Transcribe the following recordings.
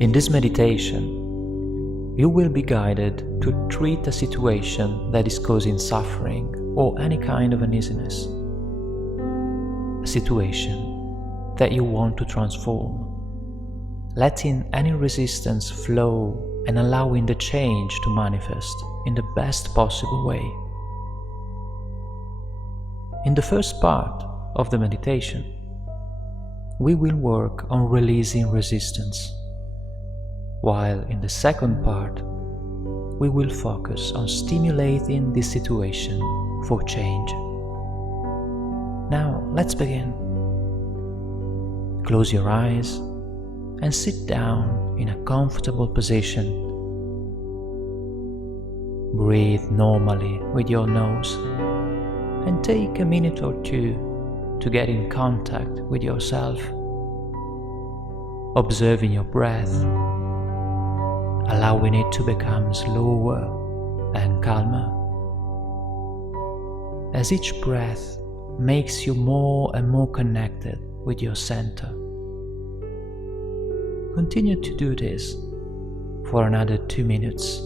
In this meditation, you will be guided to treat a situation that is causing suffering or any kind of uneasiness. A situation that you want to transform, letting any resistance flow and allowing the change to manifest in the best possible way. In the first part of the meditation, we will work on releasing resistance, while in the second part, we will focus on stimulating the situation for change. Now, let's begin. Close your eyes and sit down in a comfortable position. Breathe normally with your nose and take a minute or two to get in contact with yourself, observing your breath, allowing it to become slower and calmer. As each breath makes you more and more connected with your center. Continue to do this for another 2 minutes.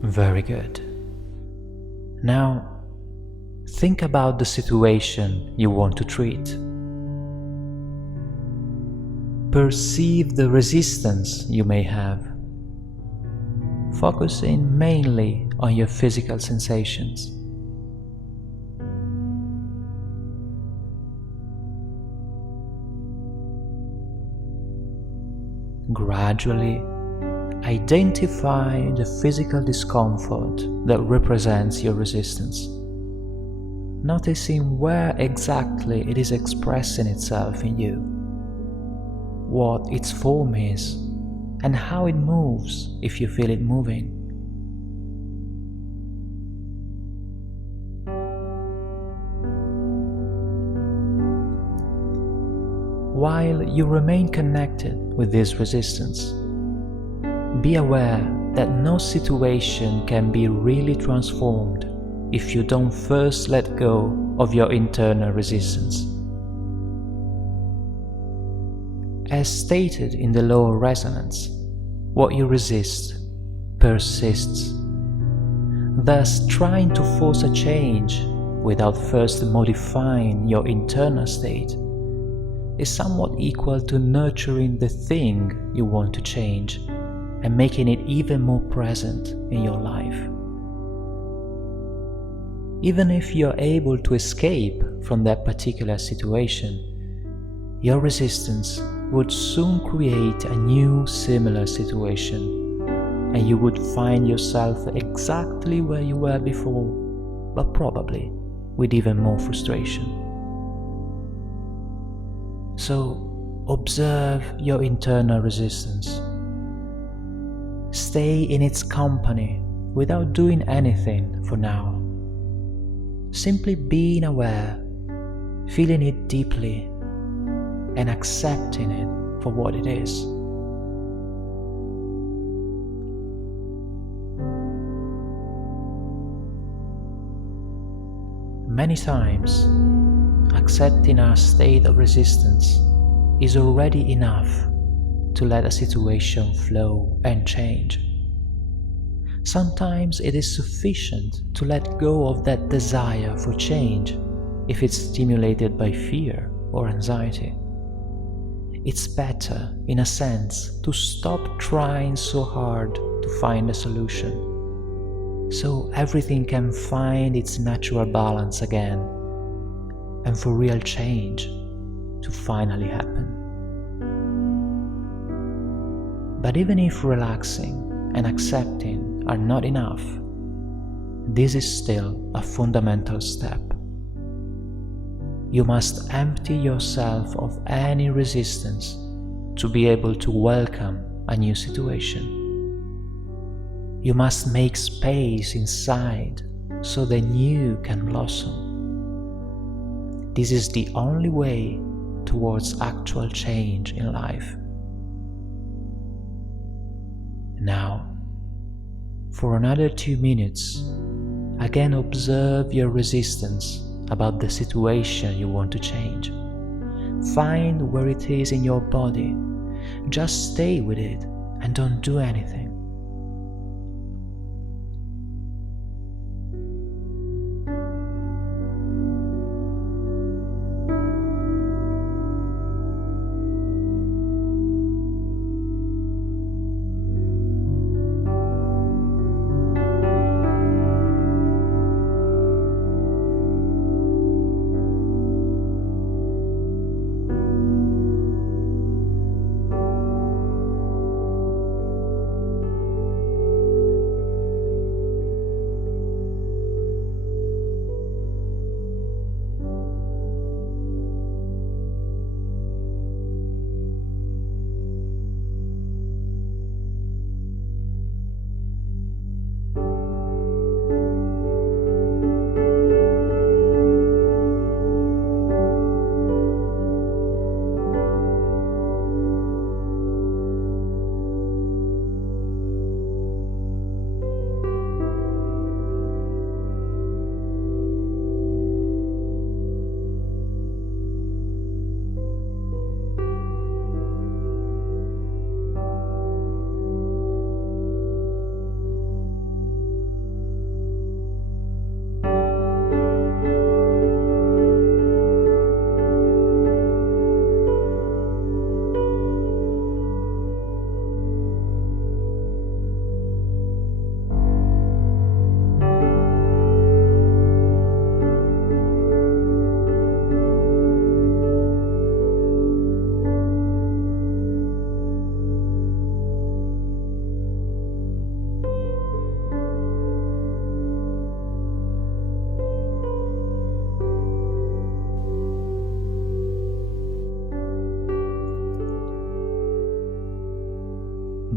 Very good. Now, think about the situation you want to treat. Perceive the resistance you may have, focusing mainly on your physical sensations. Gradually, identify the physical discomfort that represents your resistance, noticing where exactly it is expressing itself in you, what its form is, and how it moves if you feel it moving. While you remain connected with this resistance, be aware that no situation can be really transformed if you don't first let go of your internal resistance. As stated in the law of resonance, what you resist persists. Thus, trying to force a change without first modifying your internal state is somewhat equal to nurturing the thing you want to change and making it even more present in your life. Even if you're able to escape from that particular situation, your resistance would soon create a new similar situation, and you would find yourself exactly where you were before, but probably with even more frustration. So observe your internal resistance. Stay in its company without doing anything for now. Simply being aware, feeling it deeply, and accepting it for what it is. Many times, accepting our state of resistance is already enough to let a situation flow and change. Sometimes it is sufficient to let go of that desire for change if it's stimulated by fear or anxiety. It's better, in a sense, to stop trying so hard to find a solution, so everything can find its natural balance again, and for real change to finally happen. But even if relaxing and accepting are not enough, this is still a fundamental step. You must empty yourself of any resistance to be able to welcome a new situation. You must make space inside so the new can blossom. This is the only way towards actual change in life. Now, for another 2 minutes, again observe your resistance about the situation you want to change. Find where it is in your body. Just stay with it and don't do anything.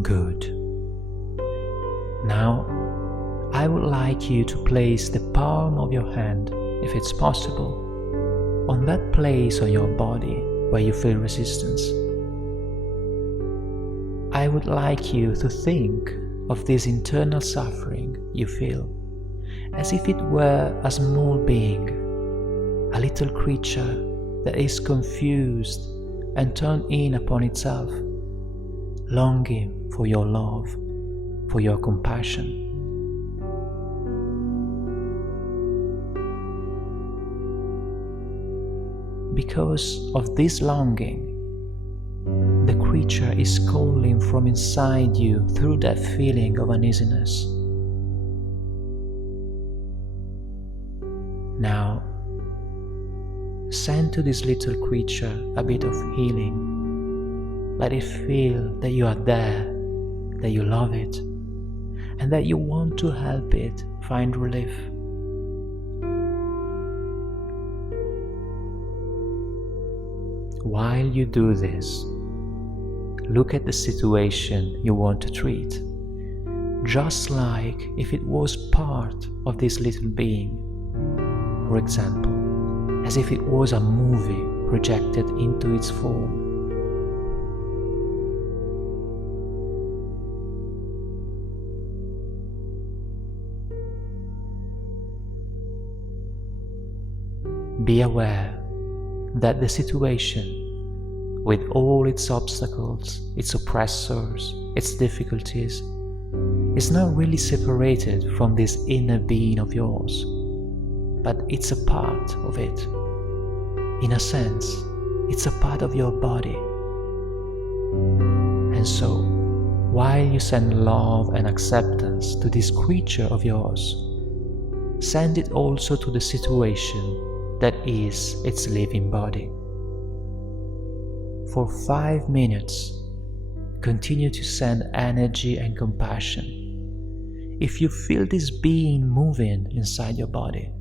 Good. Now, I would like you to place the palm of your hand, if it's possible, on that place on your body where you feel resistance. I would like you to think of this internal suffering you feel as if it were a small being, a little creature that is confused and turned in upon itself, longing for your love, for your compassion. Because of this longing, the creature is calling from inside you through that feeling of uneasiness. Now, send to this little creature a bit of healing. Let it feel that you are there, that you love it, and that you want to help it find relief. While you do this, look at the situation you want to treat, just like if it was part of this little being. For example, as if it was a movie projected into its form. Be aware that the situation, with all its obstacles, its oppressors, its difficulties, is not really separated from this inner being of yours, but it's a part of it. In a sense, it's a part of your body. And so, while you send love and acceptance to this creature of yours, send it also to the situation that is its living body. For 5 minutes, continue to send energy and compassion. If you feel this being moving inside your body,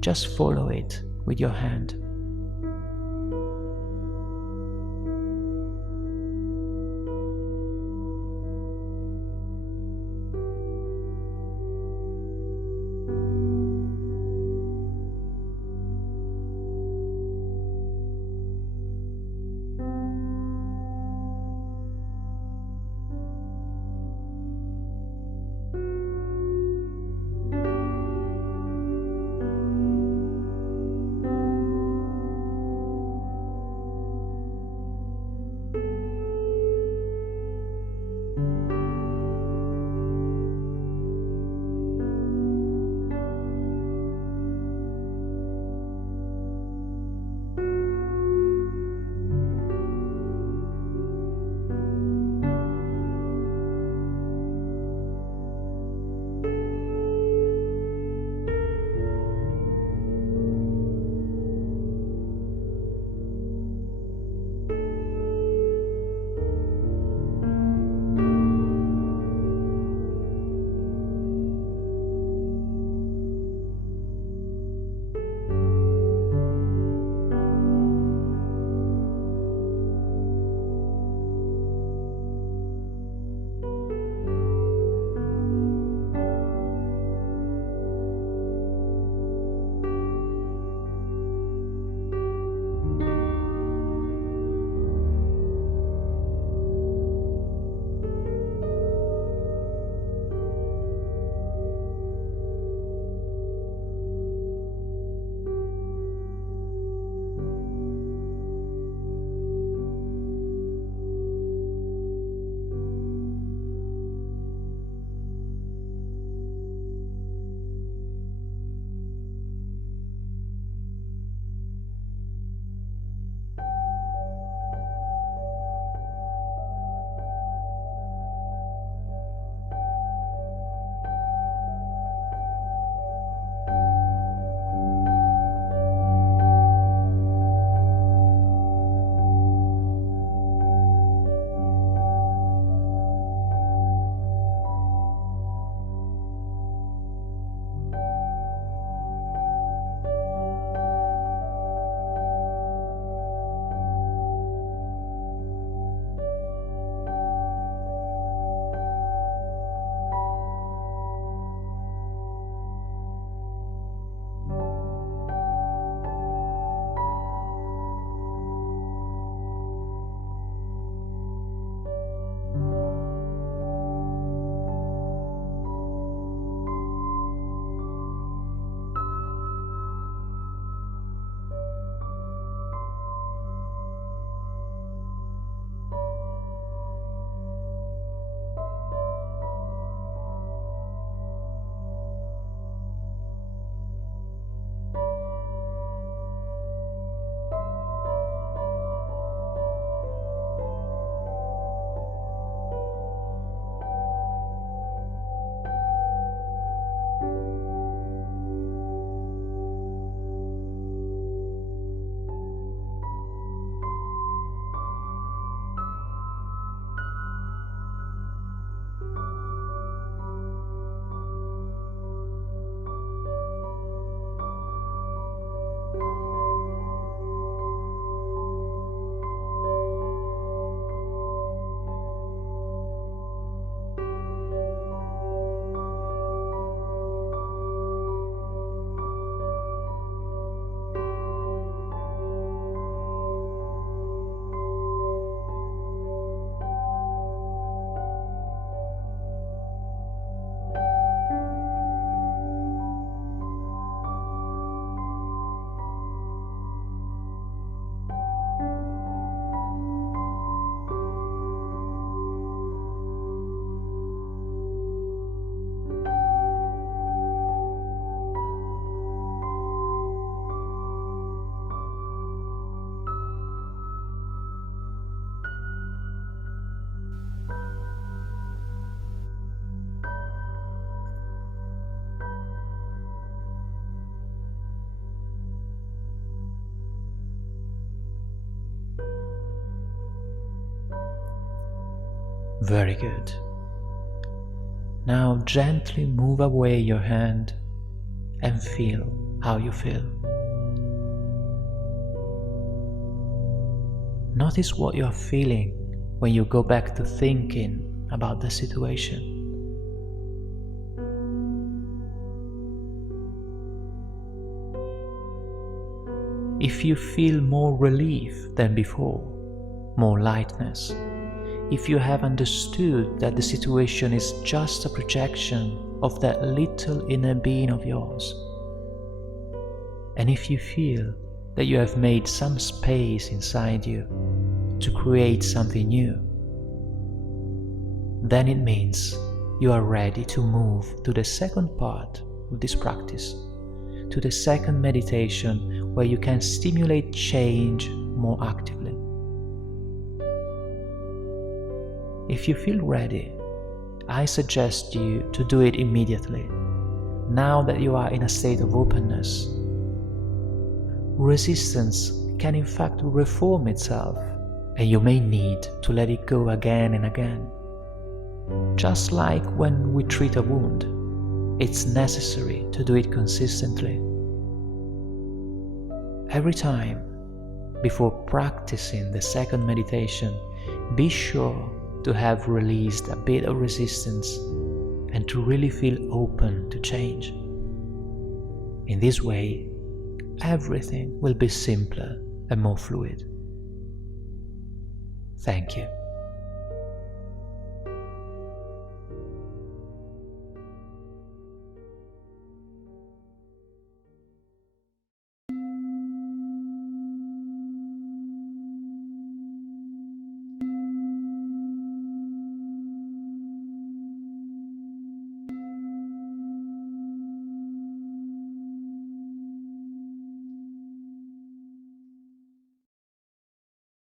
just follow it with your hand. Very good. Now gently move away your hand and feel how you feel. Notice what you are feeling when you go back to thinking about the situation. If you feel more relief than before, more lightness, if you have understood that the situation is just a projection of that little inner being of yours, and if you feel that you have made some space inside you to create something new, then it means you are ready to move to the second part of this practice, to the second meditation where you can stimulate change more actively. If you feel ready, I suggest you to do it immediately, now that you are in a state of openness. Resistance can in fact reform itself, and you may need to let it go again and again. Just like when we treat a wound, it's necessary to do it consistently. Every time, before practicing the second meditation, be sure to have released a bit of resistance and to really feel open to change. In this way, everything will be simpler and more fluid. Thank you.